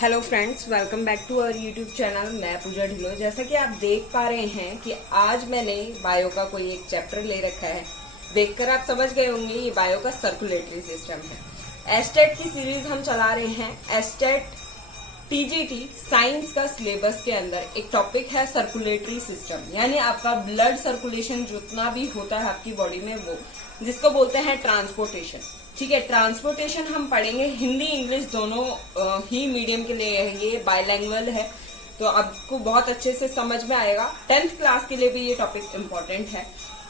Hello friends, welcome back to our YouTube channel. मैं पूजा ढिल्लो। जैसा कि आप देख पा रहे हैं कि आज मैंने बायो का कोई एक चैप्टर ले रखा है। देखकर आप समझ गए होंगे ये बायो का सर्कुलेटरी सिस्टम है। एस्टेट की सीरीज हम चला रहे हैं। एस्टेट टीजीटी साइंस का सिलेबस के अंदर एक टॉपिक है सर्कुलेटरी सिस्टम, यानी आपका ब्लड सर्कुलेशन जितना भी होता है आपकी बॉडी में, वो जिसको बोलते हैं ट्रांसपोर्टेशन। ठीक है, ट्रांसपोर्टेशन हम पढ़ेंगे। हिंदी इंग्लिश दोनों ही मीडियम के लिए है, ये बायलैंग्वेज है, तो आपको बहुत अच्छे से समझ में आएगा। 10th क्लास के लिए भी ये टॉपिक इम्पोर्टेंट है।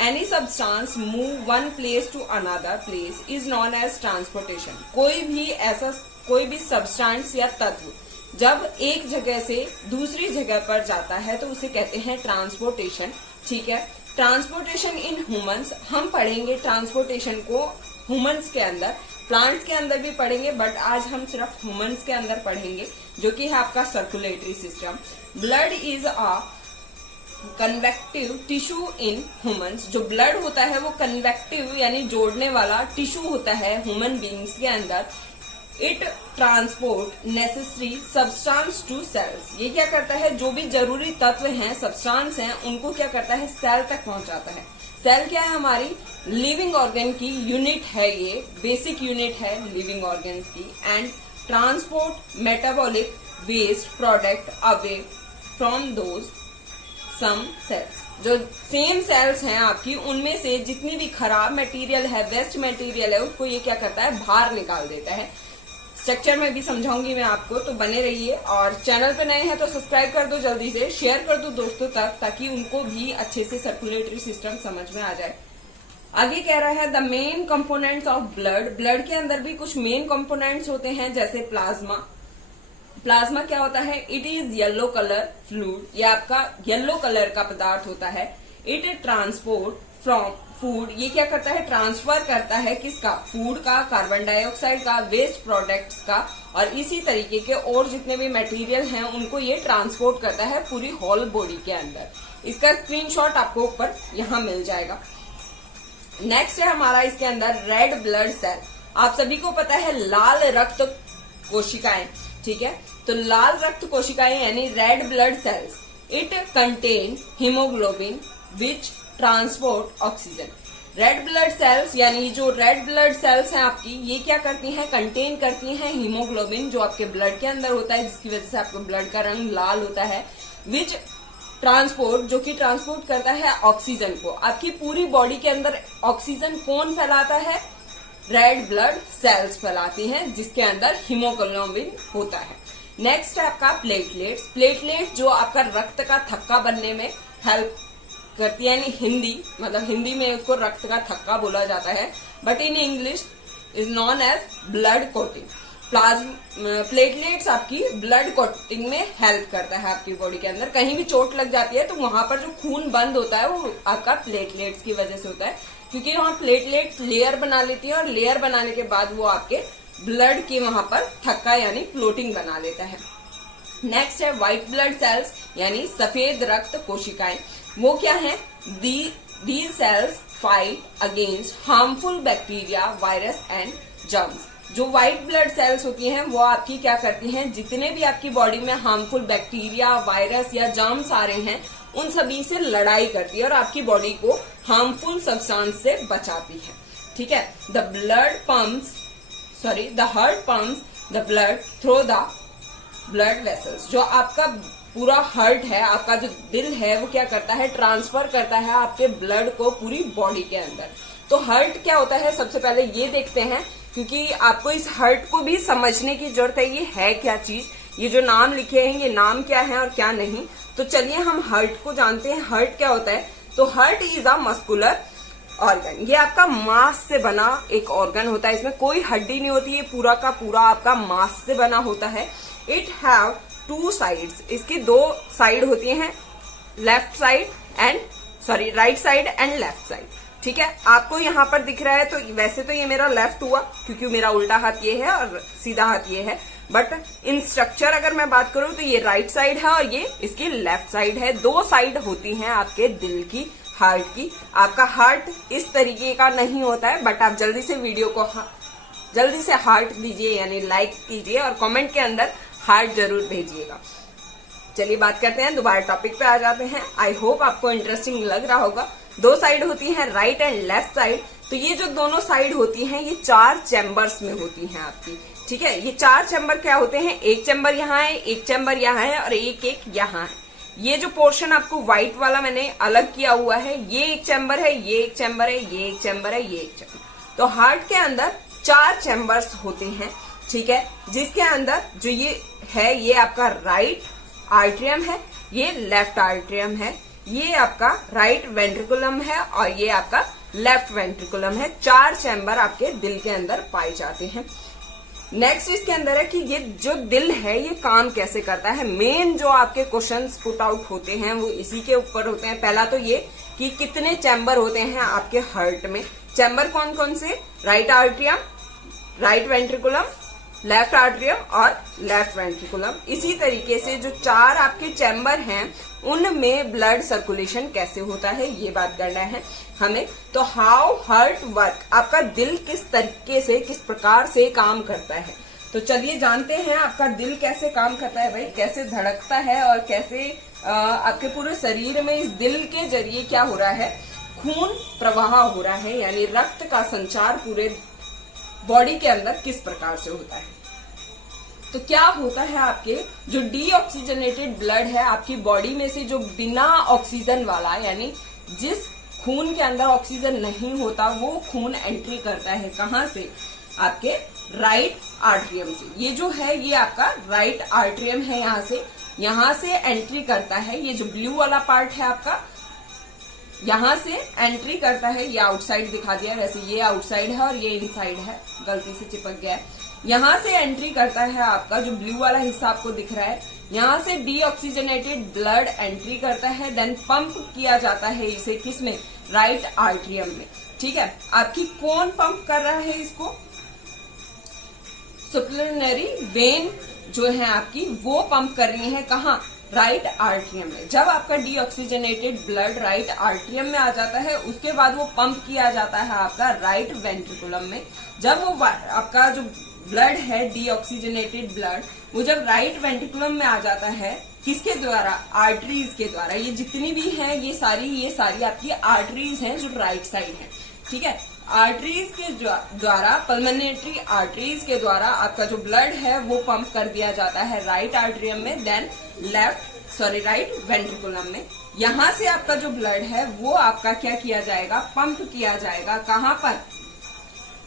Any substance move one place to another place is known as transportation. कोई भी सब्सटेंस या तत्व जब एक जगह से दूसरी जगह पर जाता है तो उसे कहते हैं ट्रांसपोर्टेशन। ठीक है, ट्रांसपोर्टेशन इन ह्यूमंस हम पढ़ेंगे। ट्रांसपोर्टेशन को ह्यूमंस के अंदर, प्लांट्स के अंदर भी पढ़ेंगे, बट आज हम सिर्फ ह्यूमंस के अंदर पढ़ेंगे, जो कि है आपका circulatory system. Blood is a convective tissue in humans. जो ब्लड होता है वो कन्वेक्टिव यानी जोड़ने वाला टिश्यू होता है ह्यूमन बींग्स के अंदर। It transport necessary substance to cells. ये क्या करता है, जो भी जरूरी तत्व हैं, सब्सटेंस हैं, उनको क्या करता है, सेल तक पहुंचाता है। सेल क्या है, हमारी लिविंग ऑर्गन की यूनिट है, ये बेसिक यूनिट है लिविंग ऑर्गन्स की। And transport metabolic waste product away from those some cells. जो सेम सेल्स हैं आपकी, उनमें से जितनी भी खराब मटेरियल है, वेस्ट मटेरियल है, उसको ये क्या करता है, बाहर निकाल देता है। स्ट्रक्चर में भी समझाऊंगी मैं आपको, तो बने रहिए। और चैनल पे नए हैं तो सब्सक्राइब कर दो, जल्दी से शेयर कर दो दोस्तों तक, ताकि उनको भी अच्छे से सर्कुलेटरी सिस्टम समझ में आ जाए। आगे कह रहा है the main components of blood. Blood के अंदर भी कुछ मेन कंपोनेंट्स होते हैं, जैसे प्लाज्मा। प्लाज्मा क्या होता है, it is yellow colour fluid. ये आपका येलो कलर का पदार्थ होता है। It transport from food. ये क्या करता है, ट्रांसफर करता है किसका, फूड का, कार्बन डाइऑक्साइड का, वेस्ट प्रोडक्ट्स का, और इसी तरीके के और जितने भी मटेरियल हैं उनको ये ट्रांसपोर्ट करता है पूरी होल बॉडी के अंदर। इसका स्क्रीनशॉट आपको ऊपर यहाँ मिल जाएगा। नेक्स्ट है हमारा इसके अंदर रेड ब्लड सेल। आप सभी को पता है लाल रक्त कोशिकाएं। ठीक है, तो लाल रक्त कोशिकाएं यानी red blood cells. It contain haemoglobin which transport oxygen. Red blood cells यानी जो रेड ब्लड सेल्स हैं आपकी, ये क्या करती हैं, कंटेन करती हैं हीमोग्लोबिन, जो आपके ब्लड के अंदर होता है, जिसकी वजह से आपके ब्लड का रंग लाल होता है। विच ट्रांसपोर्ट, जो कि ट्रांसपोर्ट करता है ऑक्सीजन को। आपकी पूरी बॉडी के अंदर ऑक्सीजन कौन फैलाता है, रेड ब्लड सेल्स फैलाती हैं, जिसके अंदर हीमोग्लोबिन होता है। नेक्स्ट है आपका प्लेटलेट्स। प्लेटलेट जो आपका रक्त का थक्का बनने में हेल्प करती है, यानी हिंदी में उसको रक्त का थक्का बोला जाता है, but in English is known as blood clotting. Platelets आपकी ब्लड कोटिंग में हेल्प करता है आपकी बॉडी के अंदर। कहीं भी चोट लग जाती है तो वहां पर जो खून बंद होता है वो आपका प्लेटलेट्स की वजह से होता है, क्योंकि वहां प्लेटलेट्स लेयर बना लेती है, और लेयर बनाने के बाद वो आपके ब्लड की वहां पर थक्का यानी फ्लोटिंग बना लेता है। नेक्स्ट है व्हाइट ब्लड सेल्स यानी सफेद रक्त कोशिकाएं। वो क्या है, these cells fight against harmful bacteria, virus and germs. जो व्हाइट ब्लड सेल्स होती हैं वो आपकी क्या करती हैं, जितने भी आपकी बॉडी में हार्मफुल बैक्टीरिया, वायरस या जर्म्स आ रहे हैं, उन सभी से लड़ाई करती है और आपकी बॉडी को हार्मफुल सब्सटेंस से बचाती है। ठीक है, the heart pumps the blood through the blood vessels. जो आपका पूरा हार्ट है, आपका जो दिल है, वो क्या करता है, ट्रांसफर करता है आपके ब्लड को पूरी बॉडी के अंदर। तो हार्ट क्या होता है, सबसे पहले ये देखते हैं, क्योंकि आपको इस हार्ट को भी समझने की जरूरत है, ये है क्या चीज, ये जो नाम लिखे हैं ये नाम क्या है और क्या नहीं। तो चलिए हम हार्ट को जानते हैं। हार्ट क्या होता है, तो heart is a muscular organ. ये आपका मांस से बना एक ऑर्गन होता है, इसमें कोई हड्डी नहीं होती, ये पूरा का पूरा आपका मांस से बना होता है। It have two sides. इसकी दो साइड होती हैं, right side and left side. ठीक है, आपको यहाँ पर दिख रहा है, तो वैसे तो ये मेरा लेफ्ट हुआ क्योंकि मेरा उल्टा हाथ ये है और सीधा हाथ ये है, बट इन स्ट्रक्चर अगर मैं बात करूं तो ये राइट साइड है और ये इसकी लेफ्ट साइड है। दो साइड होती हैं आपके दिल की, हार्ट की। आपका हार्ट इस तरीके का नहीं होता है, बट आप जल्दी से वीडियो को जल्दी से हार्ट दीजिए यानी लाइक कीजिए और कमेंट के अंदर हार्ट जरूर भेजिएगा। चलिए बात करते हैं, दोबारा टॉपिक पे आ जाते हैं। आई होप आपको इंटरेस्टिंग लग रहा होगा। दो साइड होती है, राइट एंड लेफ्ट साइड। तो ये जो दोनों साइड होती हैं ये 4 चैम्बर्स में होती हैं आपकी, ठीक है। ये 4 चैम्बर क्या होते हैं, एक चैम्बर यहाँ है, एक चैम्बर यहाँ है और एक यहाँ है। ये जो पोर्शन आपको व्हाइट वाला मैंने अलग किया हुआ है, ये एक चैम्बर है, ये एक चैम्बर है, ये एक चैम्बर है, ये एक चैम्बर। तो हार्ट के अंदर 4 चैम्बर्स होते हैं, ठीक है। जिसके अंदर जो ये है, ये आपका राइट आर्ट्रियम है, ये लेफ्ट आर्ट्रियम है, ये आपका राइट वेंट्रिकुलम है और ये आपका लेफ्ट वेंट्रिकुलम है। 4 चैम्बर आपके दिल के अंदर पाए जाते हैं। नेक्स्ट इसके अंदर है कि ये जो दिल है ये काम कैसे करता है। मेन जो आपके क्वेश्चंस पुट आउट होते हैं वो इसी के ऊपर होते हैं। पहला तो ये कि कितने चैम्बर होते हैं आपके हार्ट में। चैम्बर कौन कौन से, right atrium, right ventriculum, left atrium और लेफ्ट वेंट्रिकुलम। इसी तरीके से जो 4 आपके चैम्बर हैं उनमें ब्लड सर्कुलेशन कैसे होता है ये बात करना है हमें। तो हाउ हार्ट वर्क, आपका दिल किस तरीके से, किस प्रकार से काम करता है। तो चलिए जानते हैं आपका दिल कैसे काम करता है भाई, कैसे धड़कता है और कैसे आपके पूरे शरीर में इस दिल के जरिए क्या हो रहा है, खून प्रवाह हो रहा है, यानी रक्त का संचार पूरे बॉडी के अंदर किस प्रकार से होता है। तो क्या होता है, आपके जो डीऑक्सीजनेटेड ब्लड है आपकी बॉडी में से, जो बिना ऑक्सीजन वाला, यानी जिस खून के अंदर ऑक्सीजन नहीं होता, वो खून एंट्री करता है कहाँ से, आपके राइट आर्ट्रियम से। ये जो है ये आपका राइट आर्ट्रियम है, यहाँ से एंट्री करता है। ये जो ब्लू वाला पार्ट है आपका, यहाँ से एंट्री करता है। ये आउटसाइड दिखा दिया, वैसे ये आउटसाइड है और ये इनसाइड है, गलती से चिपक गया है। यहाँ से एंट्री करता है आपका जो ब्लू वाला हिस्सा आपको दिख रहा है, यहाँ से डीऑक्सीजनेटेड ब्लड एंट्री करता है, देन पंप किया जाता है इसे किसमें, राइट आर्ट्रियम में, ठीक है। आपकी कौन पंप कर रहा है इसको, सुपरनरी वेन जो है आपकी वो पंप कर रही है, कहाँ, राइट आर्ट्रियम में। जब आपका डीऑक्सीजनेटेड ब्लड राइट आर्ट्रियम में आ जाता है उसके बाद वो पंप किया जाता है आपका राइट वेंट्रिकुलम में। जब वो आपका जो ब्लड है डीऑक्सीजनेटेड ब्लड, वो जब राइट वेंट्रिकुलम में आ जाता है, किसके द्वारा, आर्टरीज के द्वारा। ये जितनी भी हैं ये सारी आपकी आर्टरीज हैं जो राइट साइड है, ठीक है। आर्टरीज के द्वारा, पल्मोनरी आर्टरीज के द्वारा आपका जो ब्लड है वो पंप कर दिया जाता है राइट आर्ट्रियम में, देन राइट वेंट्रिकुलम में। यहाँ से आपका जो ब्लड है वो आपका क्या किया जाएगा, पंप किया जाएगा, कहाँ पर,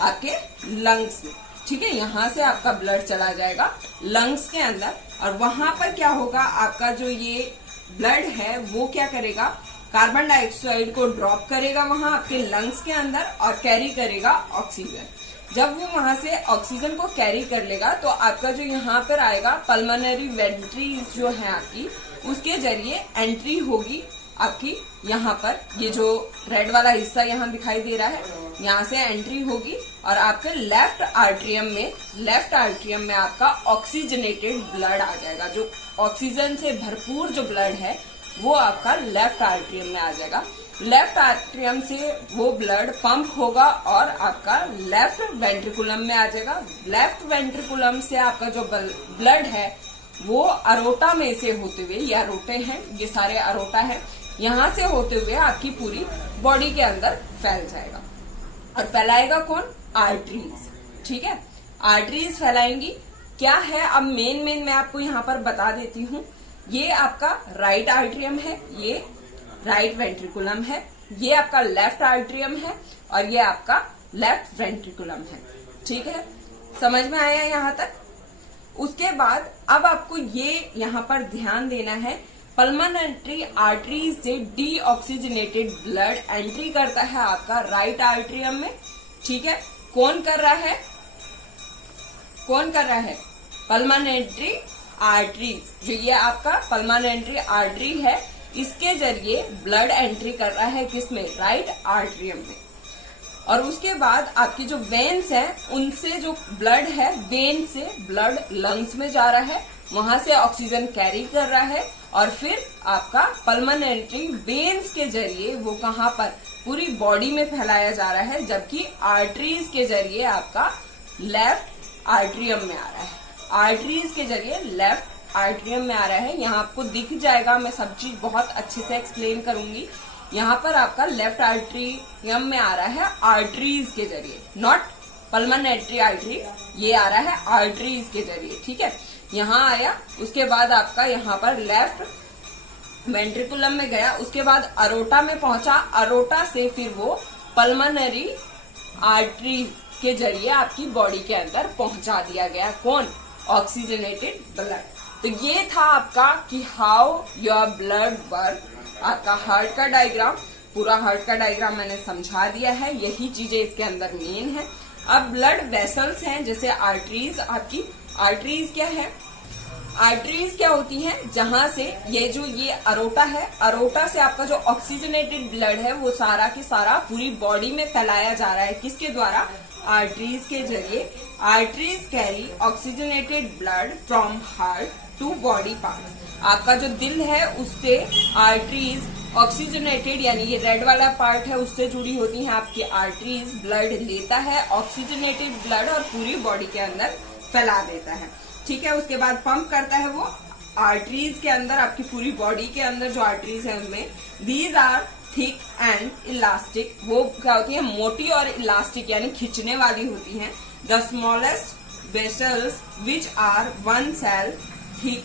आपके लंग्स में, ठीक है। यहाँ से आपका ब्लड चला जाएगा लंग्स के अंदर और वहां पर क्या होगा, आपका जो ये ब्लड है वो क्या करेगा, कार्बन डाइऑक्साइड को ड्रॉप करेगा वहां आपके लंग्स के अंदर और कैरी करेगा ऑक्सीजन। जब वो वहां से ऑक्सीजन को कैरी कर लेगा तो आपका जो यहाँ पर आएगा पल्मोनरी वेंट्रीज जो है आपकी, उसके जरिए एंट्री होगी आपकी यहाँ पर। ये जो रेड वाला हिस्सा यहाँ दिखाई दे रहा है, यहाँ से एंट्री होगी और आपके लेफ्ट आर्ट्रियम में आपका ऑक्सीजनेटेड ब्लड आ जाएगा। जो ऑक्सीजन से भरपूर जो ब्लड है वो आपका लेफ्ट आर्ट्रियम में आ जाएगा। लेफ्ट आर्ट्रियम से वो ब्लड पंप होगा और आपका लेफ्ट वेंट्रिकुलम में आ जाएगा। लेफ्ट वेंट्रिकुलम से आपका जो ब्लड है वो अरोटा में से होते हुए, ये अरोटे हैं, ये सारे अरोटा है, यहाँ से होते हुए आपकी पूरी बॉडी के अंदर फैल जाएगा। और फैलाएगा कौन, आर्टरीज, ठीक है। आर्टरीज फैलाएंगी क्या है, अब मेन मैं आपको यहाँ पर बता देती हूँ। ये आपका राइट आर्ट्रियम है, ये राइट वेंट्रिकुलम है, ये आपका लेफ्ट आर्ट्रियम है और ये आपका लेफ्ट वेंट्रिकुलम है, ठीक है। समझ में आया यहाँ तक। उसके बाद अब आपको ये यहाँ पर ध्यान देना है, पल्मोनरी आर्टरीज से डीऑक्सीजनेटेड ब्लड एंट्री करता है आपका राइट आर्ट्रियम में, ठीक है। कौन कर रहा है, पल्मोनरी आर्टरीज, जो ये आपका पल्मोनरी आर्टरी है, इसके जरिए ब्लड एंट्री कर रहा है किसमें, राइट आर्ट्रियम में। और उसके बाद आपकी जो वेन्स हैं उनसे जो ब्लड है, वेन से ब्लड लंग्स में जा रहा है, वहां से ऑक्सीजन कैरी कर रहा है और फिर आपका पल्मोनरी वेन्स के जरिए वो कहाँ पर, पूरी बॉडी में फैलाया जा रहा है, जबकि आर्टरीज के जरिए आपका लेफ्ट आर्ट्रियम में आ रहा है। आर्टरीज के जरिए लेफ्ट आर्टरियम में आ रहा है। यहाँ आपको दिख जाएगा, मैं सब चीज बहुत अच्छे से एक्सप्लेन करूंगी। यहाँ पर आपका लेफ्ट आर्टरियम में आ रहा है आर्टरीज के जरिए, नॉट पल्मोनरी आर्टरी, ये आ रहा है आर्टरीज के जरिए, ठीक है। यहाँ आया, उसके बाद आपका यहाँ पर लेफ्ट वेंट्रिकुलम में गया, उसके बाद अरोटा में पहुंचा, अरोटा से फिर वो पल्मोनरी आर्टरीज के जरिए आपकी बॉडी के अंदर पहुंचा दिया गया। कौन? Oxygenated blood. तो ये था आपका कि हाउ योर ब्लड वर्क। आपका हार्ट का डायग्राम, पूरा हार्ट का डायग्राम मैंने समझा दिया है, यही चीजें इसके अंदर मेन है। अब ब्लड वेसल्स हैं, जैसे आर्टरीज। आपकी आर्टरीज क्या है? आर्टरीज क्या होती हैं? जहां से ये अरोटा है, अरोटा से आपका जो ऑक्सीजनेटेड ब्लड है वो सारा की सारा पूरी बॉडी में फैलाया जा रहा है। किसके द्वारा? आर्टरीज के जरिए। Arteries carry oxygenated blood from heart to body part. आपका जो दिल है उससे आर्टरीज ऑक्सीजनेटेड, यानी ये रेड वाला पार्ट है, उससे जुड़ी होती है आपकी आर्टरीज। ब्लड लेता है ऑक्सीजनेटेड ब्लड और पूरी बॉडी के अंदर फैला देता है, ठीक है। उसके बाद पंप करता है वो आर्टरीज के अंदर, आपकी पूरी बॉडी के अंदर जो आर्टरीज है उनमें। These are thick and elastic. वो क्या होती है? मोटी और इलास्टिक, यानी खींचने वाली होती हैं। The smallest vessels which are 1 cell thick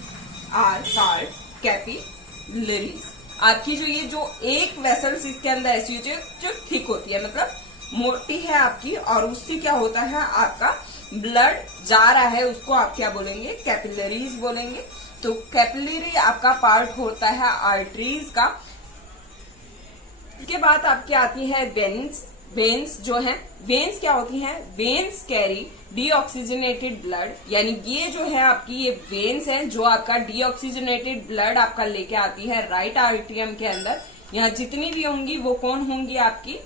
are called capillaries. आपकी जो एक वेसल्स इसके अंदर ऐसी होती है जो थिक होती है, मतलब मोटी है आपकी, और उससे क्या होता है? आपका ब्लड जा रहा है, उसको आप क्या बोलेंगे? कैपिलरीज बोलेंगे। तो कैपिलरी आपका पार्ट होता है आर्टरीज का। इसके बाद आपकी आती है वेन्स। वेन्स जो है, वेन्स क्या होती हैं? वेन्स कैरी डीऑक्सीजनेटेड ब्लड, यानी ये जो है आपकी ये वेन्स है जो आपका डीऑक्सीजनेटेड ब्लड आपका लेके आती है राइट आर्टरियम के अंदर। यहाँ जितनी भी होंगी वो कौन होंगी आपकी?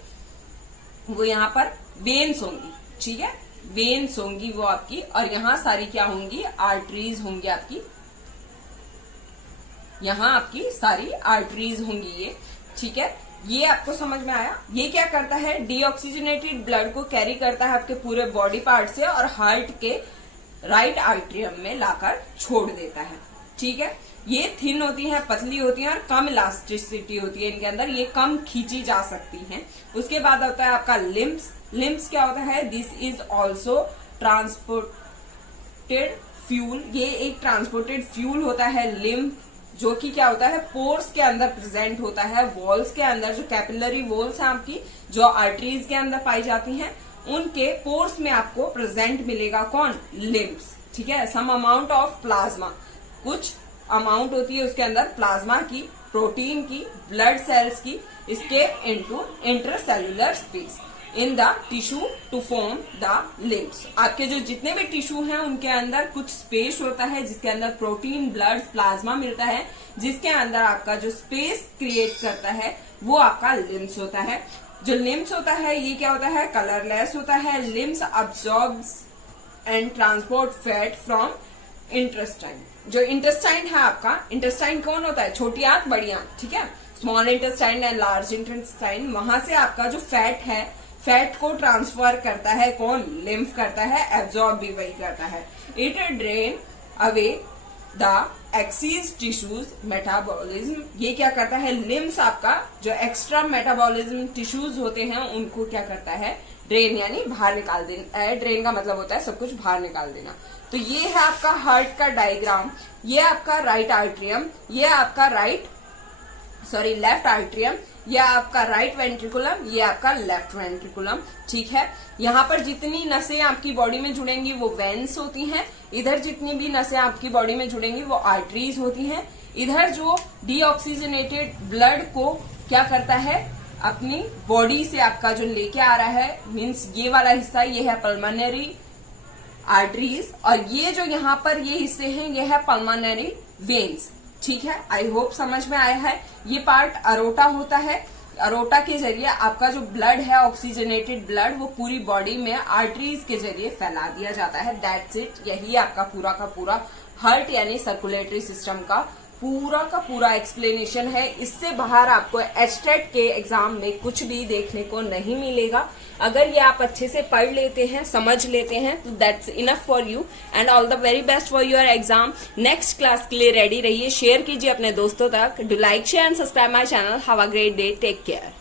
वो यहाँ पर वेन्स होंगी, ठीक है, वेन्स होंगी वो आपकी। और यहाँ सारी क्या होंगी? आर्टरीज होंगी आपकी। यहाँ आपकी सारी आर्टरीज होंगी ये, ठीक है। ये आपको समझ में आया? ये क्या करता है? डीऑक्सीजनेटेड ब्लड को कैरी करता है आपके पूरे बॉडी पार्ट से और हार्ट के राइट आर्टरियम में लाकर छोड़ देता है, ठीक है। ये थिन होती है, पतली होती है और कम इलास्टिसिटी होती है इनके अंदर, ये कम खींची जा सकती हैं। उसके बाद होता है आपका लिम्स। लिम्स क्या होता है? This is also transported fuel. ये एक ट्रांसपोर्टेड फ्यूल होता है लिम्फ, जो कि क्या होता है? पोर्स के अंदर प्रेजेंट होता है। वॉल्स के अंदर जो कैपिलरी वॉल्स हैं आपकी, जो आर्टरीज के अंदर पाई जाती हैं, उनके पोर्स में आपको प्रेजेंट मिलेगा कौन? लिम्स, ठीक है। सम अमाउंट ऑफ प्लाज्मा, कुछ अमाउंट होती है उसके अंदर प्लाज्मा की, प्रोटीन की, ब्लड सेल्स की, इसके into intercellular space in the tissue to form the lymph. आपके जो जितने भी टिश्यू हैं उनके अंदर कुछ स्पेस होता है जिसके अंदर प्रोटीन, ब्लड, प्लाज्मा मिलता है, जिसके अंदर आपका जो स्पेस क्रिएट करता है वो आपका लिम्स होता है। जो लिम्स होता है ये क्या होता है? कलरलेस होता है। Limbs absorbs and transport fat from intestine. जो इंटेस्टाइन है आपका, इंटेस्टाइन कौन होता है? छोटी आंत, बड़ी आंत, ठीक है। Small intestine and large intestine, वहां से आपका जो फैट है, फैट को ट्रांसफर करता है कौन? लिम्फ करता है, एब्जॉर्ब भी वही करता है। It drain away the excess tissues metabolism. ये क्या करता है? लिम्स आपका जो एक्स्ट्रा मेटाबॉलिज्म टिश्यूज होते हैं उनको क्या करता है? ड्रेन, यानी बाहर निकाल देना। ड्रेन का मतलब होता है सब कुछ बाहर निकाल देना। तो ये है आपका हार्ट का डायग्राम। ये आपका राइट आर्टरियम, ये आपका लेफ्ट आर्टरियम, ये आपका राइट वेंट्रिकुलम, ये आपका लेफ्ट वेंट्रिकुलम, ठीक है। यहाँ पर जितनी नसें आपकी बॉडी में जुड़ेंगी वो वेन्स होती हैं। इधर जितनी भी नसें आपकी बॉडी में जुड़ेंगी वो आर्टरीज होती हैं। इधर जो डीऑक्सीजनेटेड ब्लड को क्या करता है? अपनी बॉडी से आपका जो लेके आ रहा है, मीन्स ये वाला हिस्सा, ये है पल्मोनरी आर्टरीज, और ये जो यहाँ पर ये हिस्से हैं ये है पल्मोनरी वेन्स, ठीक है। आई होप समझ में आया है। ये पार्ट अरोटा होता है। अरोटा के जरिए आपका जो ब्लड है, ऑक्सीजनेटेड ब्लड, वो पूरी बॉडी में आर्टरीज के जरिए फैला दिया जाता है। That's it. यही आपका पूरा का पूरा हार्ट यानी सर्कुलेटरी सिस्टम का पूरा का पूरा एक्सप्लेनेशन है। इससे बाहर आपको एचटेट के एग्जाम में कुछ भी देखने को नहीं मिलेगा। अगर ये आप अच्छे से पढ़ लेते हैं, समझ लेते हैं, तो that's enough for you and all the very best for your exam. Next class के लिए रेडी रहिए, शेयर कीजिए अपने दोस्तों तक। Do like, share and subscribe my channel. Have a great day, take care.